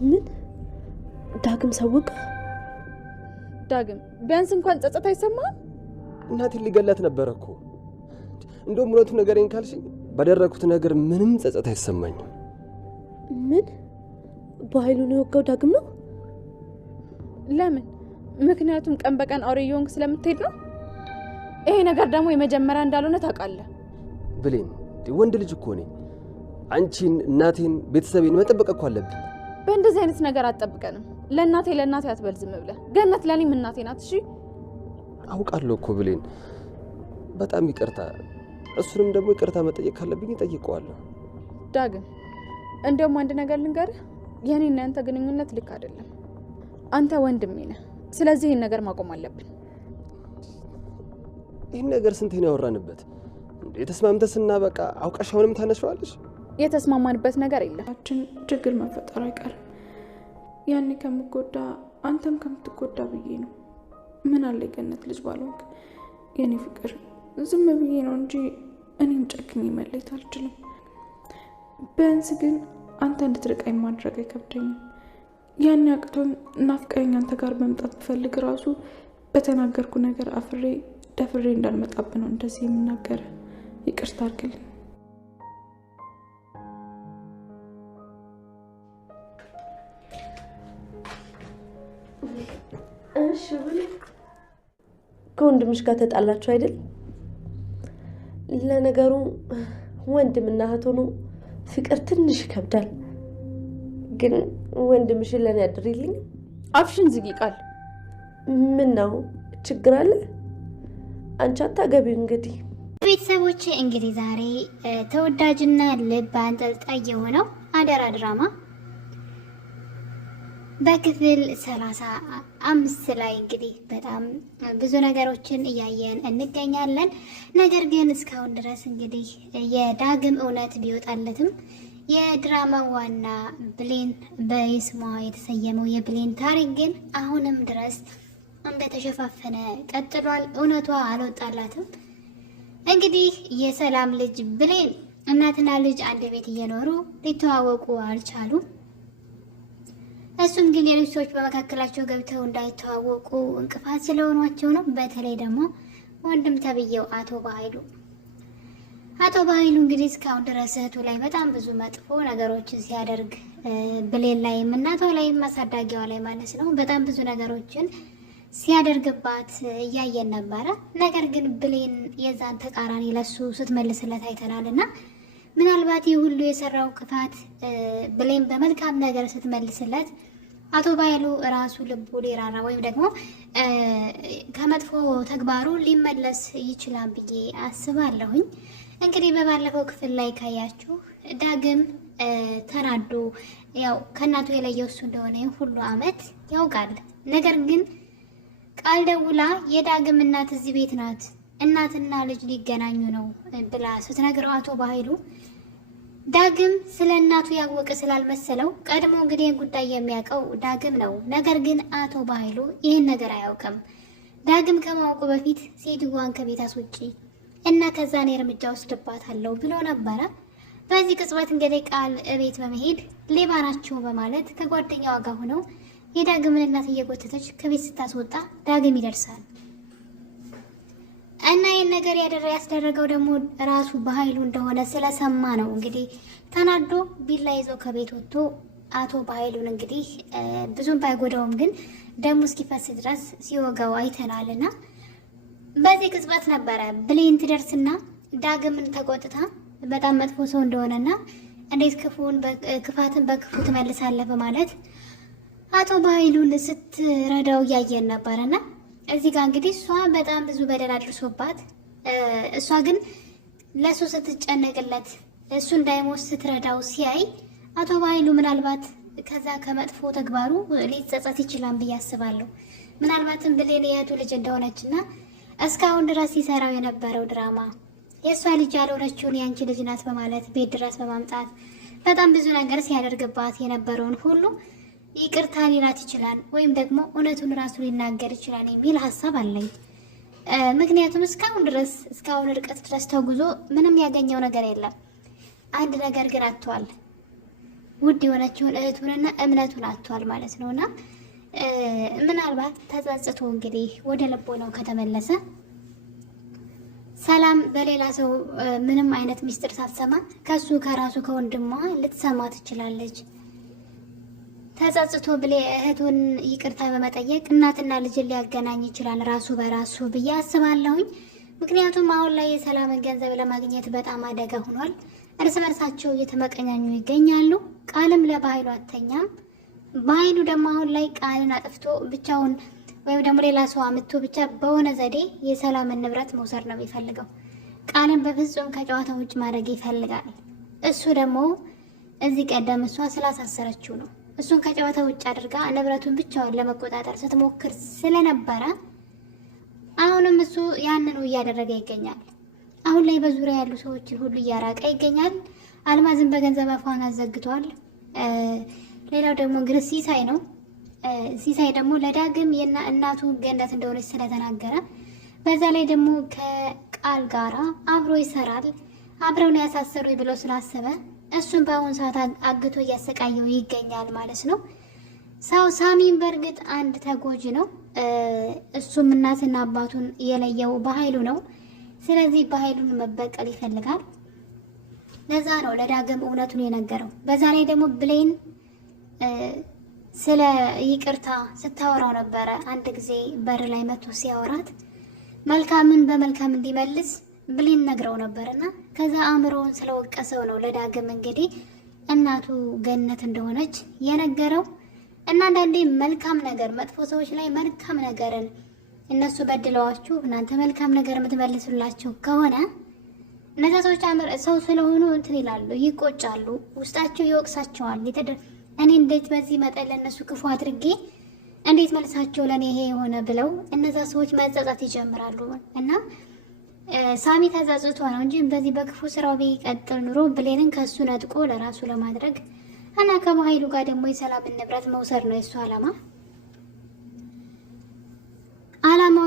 ምን ዳግም ሰውቃ? ዳግም ቢያንስ እንኳን ጸጸት አይሰማም? እናቴን ሊገላት ነበር እኮ። እንደውም እውነቱን ንገረኝ ካልሽ ባደረኩት ነገር ምንም ጸጸት አይሰማኝም። ምን በኃይሉን የወጋው ዳግም ነው? ለምን? ምክንያቱም ቀን በቀን አውሬ እየሆንክ ስለምትሄድ ነው። ይሄ ነገር ደግሞ የመጀመሪያ እንዳልሆነ ታውቃለህ። ብሌን ወንድ ልጅ እኮ ነኝ። አንቺን፣ እናቴን፣ ቤተሰቤን መጠበቅ እኮ አለብኝ። በእንደዚህ አይነት ነገር አትጠብቀንም። ለእናቴ አትበል ዝም ብለህ። ገነት ለኔም እናቴ ናት። እሺ አውቃለሁ እኮ ብሌን፣ በጣም ይቅርታ። እሱንም ደግሞ ይቅርታ መጠየቅ ካለብኝ እጠይቀዋለሁ። ዳግም እንደውም አንድ ነገር ልንገርህ፣ የኔና ያንተ ግንኙነት ልክ አይደለም። አንተ ወንድሜ ነህ። ስለዚህ ይህን ነገር ማቆም አለብን። ይህን ነገር ስንቴ ነው ያወራንበት? የተስማምተን ስናበቃ አውቃሽ አሁንም ታነሺዋለሽ? የተስማማንበት ነገር የለም። ችግር መፈጠሩ አይቀርም። ያኔ ከምጎዳ አንተም ከምትጎዳ ብዬ ነው። ምን አለ ገነት ልጅ ባልሆንክ የኔ ፍቅር። ዝም ብዬ ነው እንጂ እኔም ጨክኜ መለየት አልችልም። ቢያንስ ግን አንተ እንድትርቀኝ ማድረግ አይከብደኝም። ያን አቅቶኝ ናፍቀኝ አንተ ጋር መምጣት ብፈልግ ራሱ በተናገርኩ ነገር አፍሬ ደፍሬ እንዳልመጣብ ነው እንደዚህ የምናገር። ይቅርታ አድርግልኝ። እሺ ብለ ከወንድምሽ ጋር ተጣላችሁ አይደል? ለነገሩ ወንድምና እህት ሆኖ ፍቅር ትንሽ ይከብዳል። ግን ወንድምሽን ለኔ አድርይልኝ። አፍሽን ዝጊ ቃል። ምን ነው ችግር አለ? አንቺ አታገቢው እንግዲህ። ቤተሰቦች እንግዲህ ዛሬ ተወዳጅና ልብ አንጠልጣይ የሆነው አደራ ድራማ በክፍል 35 ላይ እንግዲህ በጣም ብዙ ነገሮችን እያየን እንገኛለን። ነገር ግን እስካሁን ድረስ እንግዲህ የዳግም እውነት ቢወጣለትም የድራማው ዋና ብሌን በስሟ የተሰየመው የብሌን ታሪክ ግን አሁንም ድረስ እንደተሸፋፈነ ቀጥሏል። እውነቷ አልወጣላትም። እንግዲህ የሰላም ልጅ ብሌን እናትና ልጅ አንድ ቤት እየኖሩ ሊተዋወቁ አልቻሉም። እሱም ግን ሌሎች ሰዎች በመካከላቸው ገብተው እንዳይተዋወቁ እንቅፋት ስለሆኗቸው ነው። በተለይ ደግሞ ወንድም ተብዬው አቶ በኃይሉ እንግዲህ እስካሁን ድረስ እህቱ ላይ በጣም ብዙ መጥፎ ነገሮችን ሲያደርግ ብሌን ላይም እናቷ ላይም አሳዳጊዋ ላይ ማለት ነው በጣም ብዙ ነገሮችን ሲያደርግባት እያየን ነበረ። ነገር ግን ብሌን የዛን ተቃራኒ ለሱ ስትመልስለት አይተናልና ምናልባት ይህ ሁሉ የሰራው ክፋት ብሌን በመልካም ነገር ስትመልስለት አቶ በኃይሉ ራሱ ልቡ ሊራራ ወይም ደግሞ ከመጥፎ ተግባሩ ሊመለስ ይችላል ብዬ አስባለሁኝ። እንግዲህ በባለፈው ክፍል ላይ ካያችሁ ዳግም ተናዶ ያው ከእናቱ የለየው እሱ እንደሆነ ሁሉ አመት ያውቃል። ነገር ግን ቃል ደውላ የዳግም እናት እዚህ ቤት ናት፣ እናትና ልጅ ሊገናኙ ነው ብላ ስትነግረው አቶ በኃይሉ ዳግም ስለ እናቱ ያወቀ ስላልመሰለው ቀድሞ እንግዲህ ጉዳይ የሚያውቀው ዳግም ነው። ነገር ግን አቶ በኃይሉ ይህን ነገር አያውቅም። ዳግም ከማወቁ በፊት ሴትዮዋን ከቤት አስወጪ እና ከዛ እኔ እርምጃ ወስድባታለሁ ብሎ ነበረ። በዚህ ቅጽበት እንግዲህ ቃል እቤት በመሄድ ሌባ ናቸው በማለት ከጓደኛዋ ጋር ሆነው የዳግምን እናት እየጎተተች ከቤት ስታስወጣ ዳግም ይደርሳል እና ይህን ነገር ያስደረገው ደግሞ ራሱ በኃይሉ እንደሆነ ስለሰማ ነው። እንግዲህ ተናዶ ቢላ ይዞ ከቤት ወጥቶ አቶ በኃይሉን እንግዲህ ብዙም ባይጎዳውም ግን ደሙ እስኪፈስ ድረስ ሲወጋው አይተናልና በዚህ ቅጽበት ነበረ ብሌን ትደርስና ዳግምን ተቆጥታ በጣም መጥፎ ሰው እንደሆነና እንዴት ክፋትን በክፉ ትመልሳለህ በማለት አቶ በኃይሉን ስትረዳው እያየን ነበረና እዚህ ጋር እንግዲህ እሷ በጣም ብዙ በደል አድርሶባት እሷ ግን ለሱ ስትጨነቅለት እሱ እንዳይሞት ስትረዳው ሲያይ አቶ በኃይሉ ምናልባት ከዛ ከመጥፎ ተግባሩ ሊጸጸት ይችላል ብዬ አስባለሁ። ምናልባትም ብሌን የእህቱ ልጅ እንደሆነችና እስካሁን ድረስ ሲሰራው የነበረው ድራማ የእሷ ልጅ ያልሆነችውን የአንቺ ልጅ ናት በማለት ቤት ድረስ በማምጣት በጣም ብዙ ነገር ሲያደርግባት የነበረውን ሁሉ ይቅርታ ሊላት ይችላል ወይም ደግሞ እውነቱን ራሱ ሊናገር ይችላል የሚል ሀሳብ አለኝ። ምክንያቱም እስካሁን ርቀት ድረስ ተጉዞ ምንም ያገኘው ነገር የለም። አንድ ነገር ግን አጥቷል። ውድ የሆነችውን እህቱንና እምነቱን አጥቷል ማለት ነውና ምናልባት ተጸጽቶ እንግዲህ ወደ ልቦናው ከተመለሰ ሰላም በሌላ ሰው ምንም አይነት ሚስጥር ሳትሰማ ከሱ ከራሱ ከወንድሟ ልትሰማ ትችላለች። ተጸጽቶ ብሌ እህቱን ይቅርታ በመጠየቅ እናትና ልጅን ሊያገናኝ ይችላል ራሱ በራሱ ብዬ አስባለሁኝ። ምክንያቱም አሁን ላይ የሰላምን ገንዘብ ለማግኘት በጣም አደጋ ሆኗል። እርስ በርሳቸው እየተመቀኛኙ ይገኛሉ። ቃልም ለባህሉ አተኛም። ባህሉ ደግሞ አሁን ላይ ቃልን አጥፍቶ ብቻውን ወይም ደግሞ ሌላ ሰው አምጥቶ ብቻ በሆነ ዘዴ የሰላምን ንብረት መውሰድ ነው የሚፈልገው። ቃልን በፍጹም ከጨዋታ ውጭ ማድረግ ይፈልጋል። እሱ ደግሞ እዚህ ቀደም እሷ ስላሳሰረችው ነው እሱን ከጨዋታ ውጭ አድርጋ ንብረቱን ብቻውን ለመቆጣጠር ስትሞክር ስለነበረ አሁንም እሱ ያንኑ እያደረገ ይገኛል። አሁን ላይ በዙሪያ ያሉ ሰዎችን ሁሉ እያራቀ ይገኛል። አልማዝን በገንዘብ አፏን አዘግቷል። ሌላው ደግሞ እንግዲህ ሲሳይ ነው። ሲሳይ ደግሞ ለዳግም እናቱ ገነት እንደሆነች ስለተናገረ በዛ ላይ ደግሞ ከቃል ጋራ አብሮ ይሰራል። አብረው ነው ያሳሰሩ ብሎ ስላሰበ እሱን በአሁኑ ሰዓት አግቶ እያሰቃየው ይገኛል ማለት ነው። ሳሚን በእርግጥ አንድ ተጎጂ ነው። እሱም እናትና አባቱን የለየው በኃይሉ ነው። ስለዚህ በኃይሉን መበቀል ይፈልጋል። ለዛ ነው ለዳግም እውነቱን የነገረው። በዛ ላይ ደግሞ ብሌን ስለ ይቅርታ ስታወራው ነበረ። አንድ ጊዜ በር ላይ መጥቶ ሲያወራት መልካምን በመልካም እንዲመልስ ብሌን ነግረው ነበርና ከዛ አእምሮውን ስለወቀሰው ነው ለዳግም እንግዲህ እናቱ ገነት እንደሆነች የነገረው። እና አንዳንዴ መልካም ነገር መጥፎ ሰዎች ላይ መልካም ነገርን እነሱ በድለዋችሁ እናንተ መልካም ነገር የምትመልሱላቸው ከሆነ እነዛ ሰዎች ሰው ስለሆኑ እንትን ይላሉ፣ ይቆጫሉ፣ ውስጣቸው ይወቅሳቸዋል። እኔ እንዴት በዚህ መጠን ለእነሱ ክፉ አድርጌ እንዴት መልሳቸው ለእኔ ይሄ የሆነ ብለው እነዛ ሰዎች መጸጸት ይጀምራሉ። እና ሳሚ ተጸጽቶ ነው እንጂ በዚህ በክፉ ስራው ቢቀጥል ኑሮ ብሌንን ከእሱ ነጥቆ ለራሱ ለማድረግ እና ከበኃይሉ ጋር ደግሞ የሰላምን ንብረት መውሰድ ነው የእሱ አላማው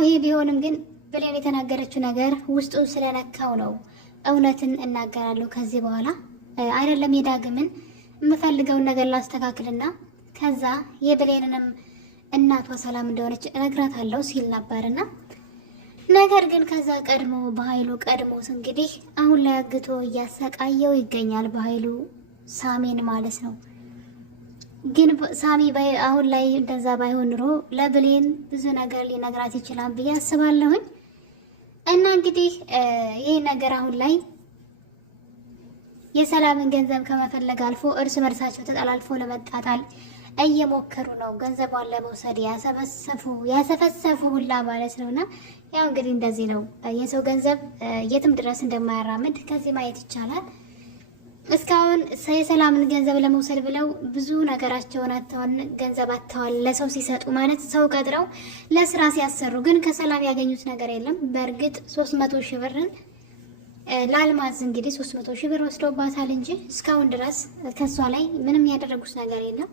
ይሄ ቢሆንም ግን ብሌን የተናገረችው ነገር ውስጡ ስለነካው ነው። እውነትን እናገራለሁ ከዚህ በኋላ አይደለም የዳግምን የምፈልገውን ነገር ላስተካክልና ከዛ የብሌንንም እናቷ ሰላም እንደሆነች እነግራታለሁ ሲል ነበርና ነገር ግን ከዛ ቀድሞ በኃይሉ ቀድሞስ እንግዲህ አሁን ላይ አግቶ እያሰቃየው ይገኛል። በኃይሉ ሳሚን ማለት ነው። ግን ሳሚ አሁን ላይ እንደዛ ባይሆን ኑሮ ለብሌን ብዙ ነገር ሊነግራት ይችላል ብዬ አስባለሁኝ። እና እንግዲህ ይሄ ነገር አሁን ላይ የሰላምን ገንዘብ ከመፈለግ አልፎ እርስ በርሳቸው ተጠላልፎ ለመጣጣል እየሞከሩ ነው። ገንዘቧን ለመውሰድ ያሰፈሰፉ ሁላ ማለት ነውና ያው እንግዲህ እንደዚህ ነው። የሰው ገንዘብ የትም ድረስ እንደማያራምድ ከዚህ ማየት ይቻላል። እስካሁን የሰላምን ገንዘብ ለመውሰድ ብለው ብዙ ነገራቸውን አጥተዋል፣ ገንዘብ አጥተዋል። ለሰው ሲሰጡ ማለት ሰው ቀጥረው ለስራ ሲያሰሩ ግን ከሰላም ያገኙት ነገር የለም። በእርግጥ 300 ሺህ ብርን ለአልማዝ እንግዲህ 300 ሺህ ብር ወስዶባታል እንጂ እስካሁን ድረስ ከሷ ላይ ምንም ያደረጉት ነገር የለም።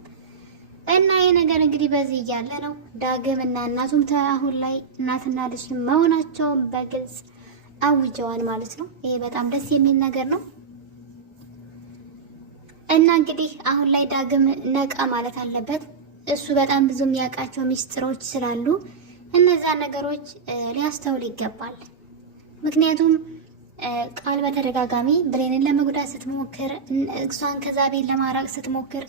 እና ይህ ነገር እንግዲህ በዚህ እያለ ነው ዳግም እና እናቱም አሁን ላይ እናትና ልጅ መሆናቸውን በግልጽ አውጀዋል ማለት ነው። ይሄ በጣም ደስ የሚል ነገር ነው። እና እንግዲህ አሁን ላይ ዳግም ነቃ ማለት አለበት። እሱ በጣም ብዙ የሚያውቃቸው ሚስጥሮች ስላሉ እነዛን ነገሮች ሊያስተውል ይገባል። ምክንያቱም ቃል በተደጋጋሚ ብሌንን ለመጉዳት ስትሞክር፣ እሷን ከዛ ቤት ለማራቅ ስትሞክር፣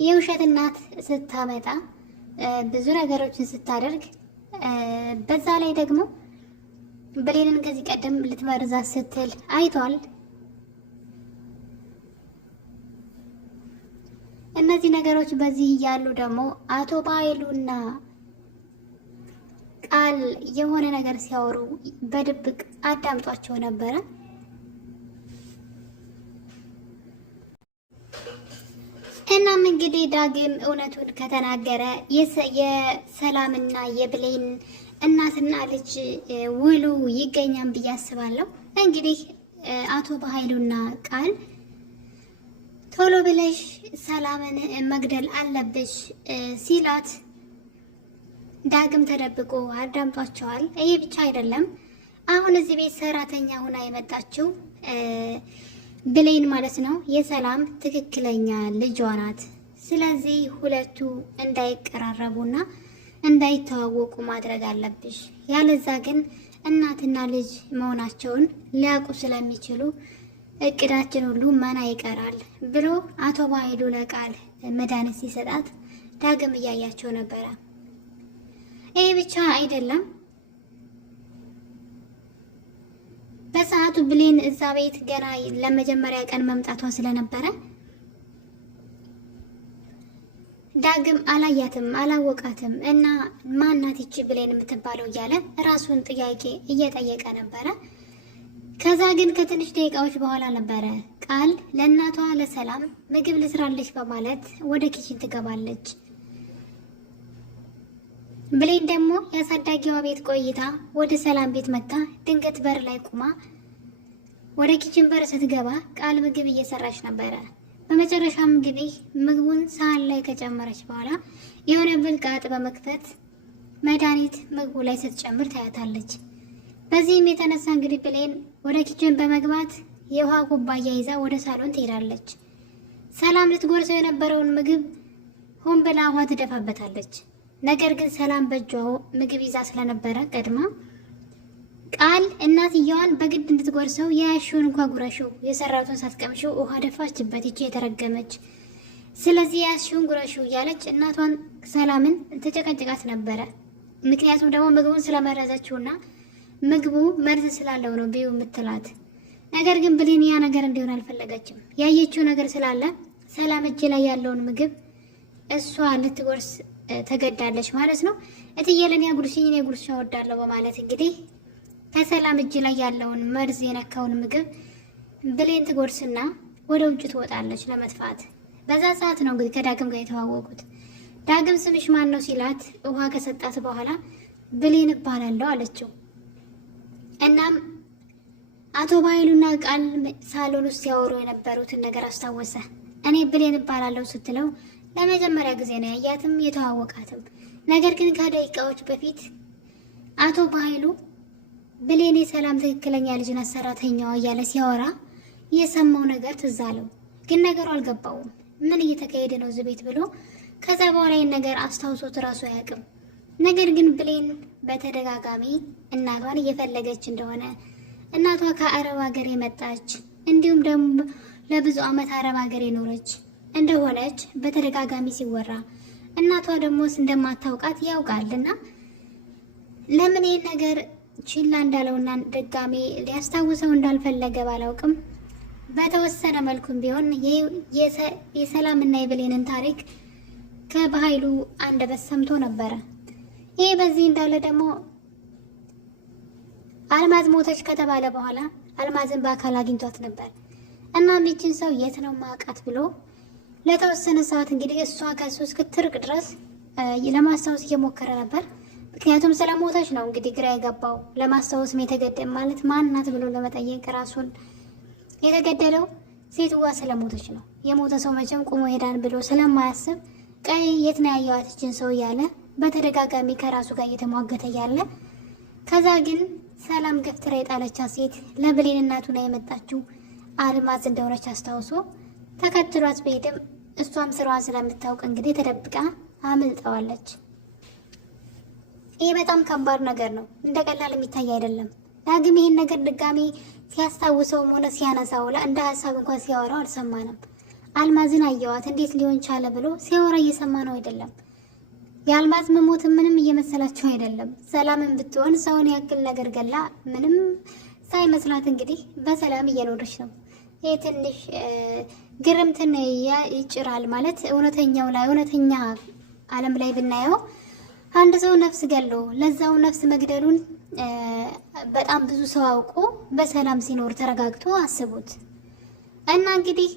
የውሸት እናት ስታመጣ፣ ብዙ ነገሮችን ስታደርግ፣ በዛ ላይ ደግሞ ብሌንን ከዚህ ቀደም ልትመርዛት ስትል አይቷል። እነዚህ ነገሮች በዚህ እያሉ ደግሞ አቶ በኃይሉና ቃል የሆነ ነገር ሲያወሩ በድብቅ አዳምጧቸው ነበረ። እናም እንግዲህ ዳግም እውነቱን ከተናገረ የሰላምና የብሌን እናትና ልጅ ውሉ ይገኛል ብዬ አስባለሁ። እንግዲህ አቶ በኃይሉና ቃል ቶሎ ብለሽ ሰላምን መግደል አለብሽ ሲላት ዳግም ተደብቆ አዳምጧቸዋል። ይህ ብቻ አይደለም። አሁን እዚህ ቤት ሰራተኛ ሆና የመጣችው ብሌን ማለት ነው የሰላም ትክክለኛ ልጇ ናት። ስለዚህ ሁለቱ እንዳይቀራረቡና እንዳይተዋወቁ ማድረግ አለብሽ። ያለዛ ግን እናትና ልጅ መሆናቸውን ሊያውቁ ስለሚችሉ እቅዳችን ሁሉ መና ይቀራል ብሎ አቶ ባይሉ ለቃል መድኃኒት ሲሰጣት ዳግም እያያቸው ነበረ። ይህ ብቻ አይደለም። በሰዓቱ ብሌን እዛ ቤት ገና ለመጀመሪያ ቀን መምጣቷ ስለነበረ ዳግም አላያትም፣ አላወቃትም እና ማናት ይቺ ብሌን የምትባለው እያለ ራሱን ጥያቄ እየጠየቀ ነበረ። ከዛ ግን ከትንሽ ደቂቃዎች በኋላ ነበረ ቃል ለእናቷ ለሰላም ምግብ ልስራለች በማለት ወደ ኪችን ትገባለች። ብሌን ደግሞ የአሳዳጊዋ ቤት ቆይታ ወደ ሰላም ቤት መጣ። ድንገት በር ላይ ቁማ ወደ ኪችን በር ስትገባ ቃል ምግብ እየሰራች ነበረ። በመጨረሻም እንግዲህ ምግቡን ሳህን ላይ ከጨመረች በኋላ የሆነ ብልቃጥ በመክፈት መድኃኒት ምግቡ ላይ ስትጨምር ታያታለች። በዚህም የተነሳ እንግዲህ ብሌን ወደ ኪችን በመግባት የውሃ ኩባያ ይዛ ወደ ሳሎን ትሄዳለች። ሰላም ልትጎርሰው የነበረውን ምግብ ሆን ብላ ውሃ ትደፋበታለች። ነገር ግን ሰላም በእጇ ምግብ ይዛ ስለነበረ ቀድማ ቃል እናትየዋን በግድ እንድትጎርሰው የያሽውን እንኳ ጉረሽው፣ የሰራቱን ሳትቀምሽው ውሃ ደፋችበት ይቺ የተረገመች። ስለዚህ የያሽውን ጉረሽው እያለች እናቷን ሰላምን ተጨቀጭቃት ነበረ። ምክንያቱም ደግሞ ምግቡን ስለመረዘችውና ምግቡ መርዝ ስላለው ነው ቢዩ የምትላት። ነገር ግን ብሌን ያ ነገር እንዲሆን አልፈለገችም። ያየችው ነገር ስላለ ሰላም እጅ ላይ ያለውን ምግብ እሷ ልትጎርስ ተገዳለች ማለት ነው። እትዬ ለኔ ጉርሽኝ እኔ ጉርሽ እወዳለሁ በማለት እንግዲህ ከሰላም እጅ ላይ ያለውን መርዝ የነካውን ምግብ ብሌን ትጎርስና ወደ ውጭ ትወጣለች ለመጥፋት። በዛ ሰዓት ነው እንግዲህ ከዳግም ጋር የተዋወቁት። ዳግም ስምሽ ማን ነው ሲላት ውሃ ከሰጣት በኋላ ብሌን እባላለሁ አለችው። እናም አቶ ባይሉና ቃል ሳሎን ውስጥ ሲያወሩ የነበሩትን ነገር አስታወሰ። እኔ ብሌን እባላለሁ ስትለው ለመጀመሪያ ጊዜ ነው ያያትም የተዋወቃትም። ነገር ግን ከደቂቃዎች በፊት አቶ ባይሉ ብሌን የሰላም ትክክለኛ ልጅና ሰራተኛዋ እያለ ሲያወራ የሰማው ነገር ትዝ አለው። ግን ነገሩ አልገባውም። ምን እየተካሄደ ነው እዚህ ቤት ብሎ ከዛ በኋላ ይህን ነገር አስታውሶት እራሱ አያውቅም። ነገር ግን ብሌን በተደጋጋሚ እናቷን እየፈለገች እንደሆነ፣ እናቷ ከአረብ ሀገር የመጣች እንዲሁም ደግሞ ለብዙ ዓመት አረብ ሀገር የኖረች እንደሆነች በተደጋጋሚ ሲወራ፣ እናቷ ደግሞ እንደማታውቃት ያውቃልና ለምን ይህን ነገር ችላ እንዳለውና ድጋሜ ሊያስታውሰው እንዳልፈለገ ባላውቅም በተወሰነ መልኩም ቢሆን የሰላምና የብሌንን ታሪክ ከባይሉ አንደበት ሰምቶ ነበረ። ይህ በዚህ እንዳለ ደግሞ አልማዝ ሞተች ከተባለ በኋላ አልማዝን በአካል አግኝቷት ነበር። እናም ይችን ሰው የት ነው ማውቃት ብሎ ለተወሰነ ሰዓት እንግዲህ እሷ ከሱ እስክትርቅ ድረስ ለማስታወስ እየሞከረ ነበር። ምክንያቱም ስለሞተች ነው እንግዲህ ግራ የገባው። ለማስታወስም የተገደለ ማለት ማንናት ብሎ ለመጠየቅ ራሱን የተገደለው ሴትዋ ስለሞተች ነው። የሞተ ሰው መቼም ቁሞ ሄዳን ብሎ ስለማያስብ ቀይ የት ነው ያየዋት ይችን ሰው እያለ በተደጋጋሚ ከራሱ ጋር እየተሟገተ እያለ ከዛ ግን ሰላም ገፍትራ የጣለቻት ሴት ለብሌን እናቱ ነው የመጣችው አልማዝ እንደሆነች አስታውሶ ተከትሏት በሄድም እሷም ስራዋን ስለምታውቅ እንግዲህ ተደብቃ አምልጠዋለች። ይህ በጣም ከባድ ነገር ነው፣ እንደ ቀላል የሚታይ አይደለም። ዳግም ይህን ነገር ድጋሚ ሲያስታውሰውም ሆነ ሲያነሳው እንደ ሀሳብ እንኳን ሲያወራው አልሰማንም። አልማዝን አየዋት እንዴት ሊሆን ቻለ ብሎ ሲያወራ እየሰማ ነው አይደለም። የአልማዝ መሞት ምንም እየመሰላቸው አይደለም። ሰላምን ብትሆን ሰውን ያክል ነገር ገላ ምንም ሳይመስላት እንግዲህ በሰላም እየኖረች ነው። ይህ ትንሽ ግርምትን ይጭራል ማለት እውነተኛው ላይ እውነተኛ ዓለም ላይ ብናየው አንድ ሰው ነፍስ ገሎ ለዛው ነፍስ መግደሉን በጣም ብዙ ሰው አውቆ በሰላም ሲኖር ተረጋግቶ አስቡት። እና እንግዲህ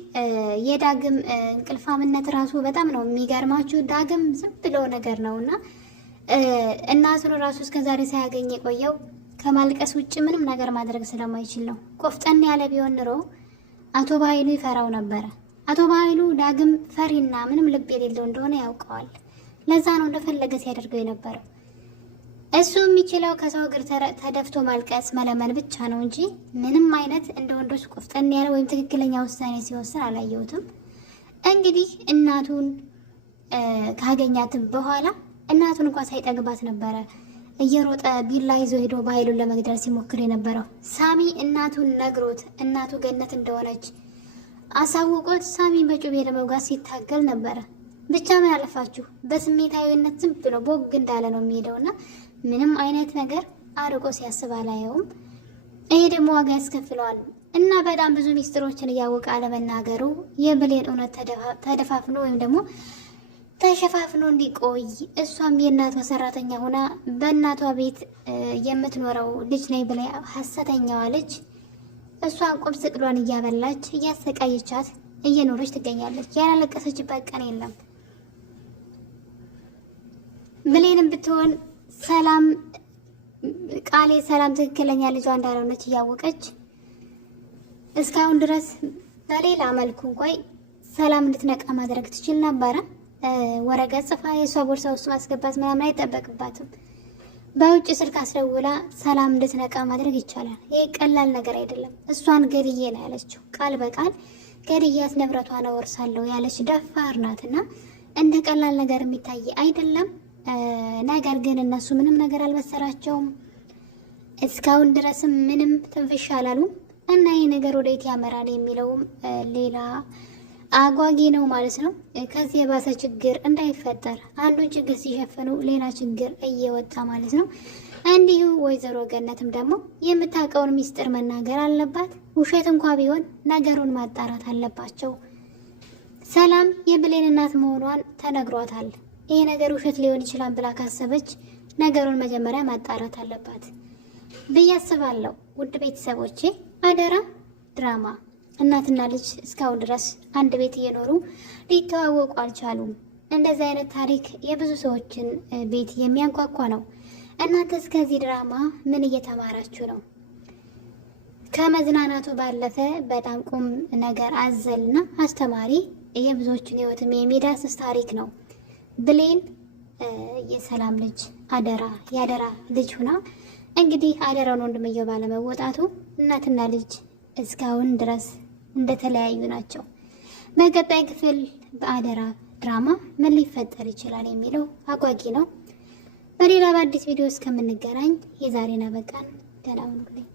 የዳግም እንቅልፋምነት ራሱ በጣም ነው የሚገርማችሁ። ዳግም ዝም ብሎ ነገር ነውና እናቱን ራሱ እስከዛሬ ሳያገኝ የቆየው ከማልቀስ ውጭ ምንም ነገር ማድረግ ስለማይችል ነው። ቆፍጠን ያለ ቢሆን ኑሮ አቶ ባይሉ ይፈራው ነበረ። አቶ ባይሉ ዳግም ፈሪና ምንም ልብ የሌለው እንደሆነ ያውቀዋል። ለዛ ነው እንደፈለገ ሲያደርገው የነበረው። እሱ የሚችለው ከሰው እግር ተደፍቶ ማልቀስ መለመን ብቻ ነው እንጂ ምንም አይነት እንደ ወንዶች ቆፍጠን ያለ ወይም ትክክለኛ ውሳኔ ሲወስን አላየሁትም። እንግዲህ እናቱን ካገኛትም በኋላ እናቱን እንኳን ሳይጠግባት ነበረ እየሮጠ ቢላ ይዞ ሄዶ በኃይሉን ለመግደል ሲሞክር የነበረው። ሳሚ እናቱን ነግሮት እናቱ ገነት እንደሆነች አሳውቆት ሳሚ በጩቤ ለመውጋት ሲታገል ነበረ። ብቻ ምን አለፋችሁ በስሜታዊነት ዝም ብሎ ቦግ እንዳለ ነው የሚሄደውና ምንም አይነት ነገር አርቆ ሲያስብ አላየውም። ይሄ ደግሞ ዋጋ ያስከፍለዋል እና በጣም ብዙ ሚስጥሮችን እያወቀ አለመናገሩ የብሌን እውነት ተደፋፍኖ ወይም ደግሞ ተሸፋፍኖ እንዲቆይ እሷም የእናቷ ሰራተኛ ሆና በእናቷ ቤት የምትኖረው ልጅ ነኝ ብላ ሀሰተኛዋ ልጅ እሷን ቁም ስቅሏን እያበላች እያሰቃየቻት እየኖረች ትገኛለች። ያላለቀሰችበት ቀን የለም። ብሌንም ብትሆን ሰላም ቃሌ ሰላም ትክክለኛ ልጇ እንዳልሆነች እያወቀች እስካሁን ድረስ በሌላ መልኩ እንኳን ሰላም እንድትነቃ ማድረግ ትችል ነበረ። ወረቀት ጽፋ የእሷ ቦርሳ ውስጥ ማስገባት ምናምን አይጠበቅባትም። በውጭ ስልክ አስደውላ ሰላም እንድትነቃ ማድረግ ይቻላል። ይህ ቀላል ነገር አይደለም። እሷን ገድዬ ነው ያለችው፣ ቃል በቃል ገድያት ንብረቷን አወርሳለሁ ያለች ደፋር ናትና እንደ ቀላል ነገር የሚታይ አይደለም። ነገር ግን እነሱ ምንም ነገር አልመሰላቸውም። እስካሁን ድረስም ምንም ትንፍሽ አላሉም እና ይህ ነገር ወዴት ያመራል የሚለውም ሌላ አጓጊ ነው ማለት ነው። ከዚህ የባሰ ችግር እንዳይፈጠር አንዱን ችግር ሲሸፍኑ ሌላ ችግር እየወጣ ማለት ነው። እንዲሁ ወይዘሮ ገነትም ደግሞ የምታውቀውን ሚስጥር መናገር አለባት። ውሸት እንኳ ቢሆን ነገሩን ማጣራት አለባቸው። ሰላም የብሌን እናት መሆኗን ተነግሯታል። ይሄ ነገር ውሸት ሊሆን ይችላል ብላ ካሰበች ነገሩን መጀመሪያ ማጣራት አለባት ብዬ አስባለሁ። ውድ ቤተሰቦቼ አደራ ድራማ እናትና ልጅ እስካሁን ድረስ አንድ ቤት እየኖሩ ሊተዋወቁ አልቻሉም። እንደዚህ አይነት ታሪክ የብዙ ሰዎችን ቤት የሚያንኳኳ ነው። እናንተስ ከዚህ ድራማ ምን እየተማራችሁ ነው? ከመዝናናቱ ባለፈ በጣም ቁም ነገር አዘልና አስተማሪ የብዙዎችን ሕይወትም የሚዳስስ ታሪክ ነው። ብሌን የሰላም ልጅ የአደራ ልጅ ሁና እንግዲህ አደራውን ወንድምየው ባለመወጣቱ እናትና ልጅ እስካሁን ድረስ እንደተለያዩ ናቸው። በቀጣይ ክፍል በአደራ ድራማ ምን ሊፈጠር ይችላል የሚለው አጓጊ ነው። በሌላ በአዲስ ቪዲዮ እስከምንገናኝ የዛሬን አበቃን። ደህና ሁኑልኝ።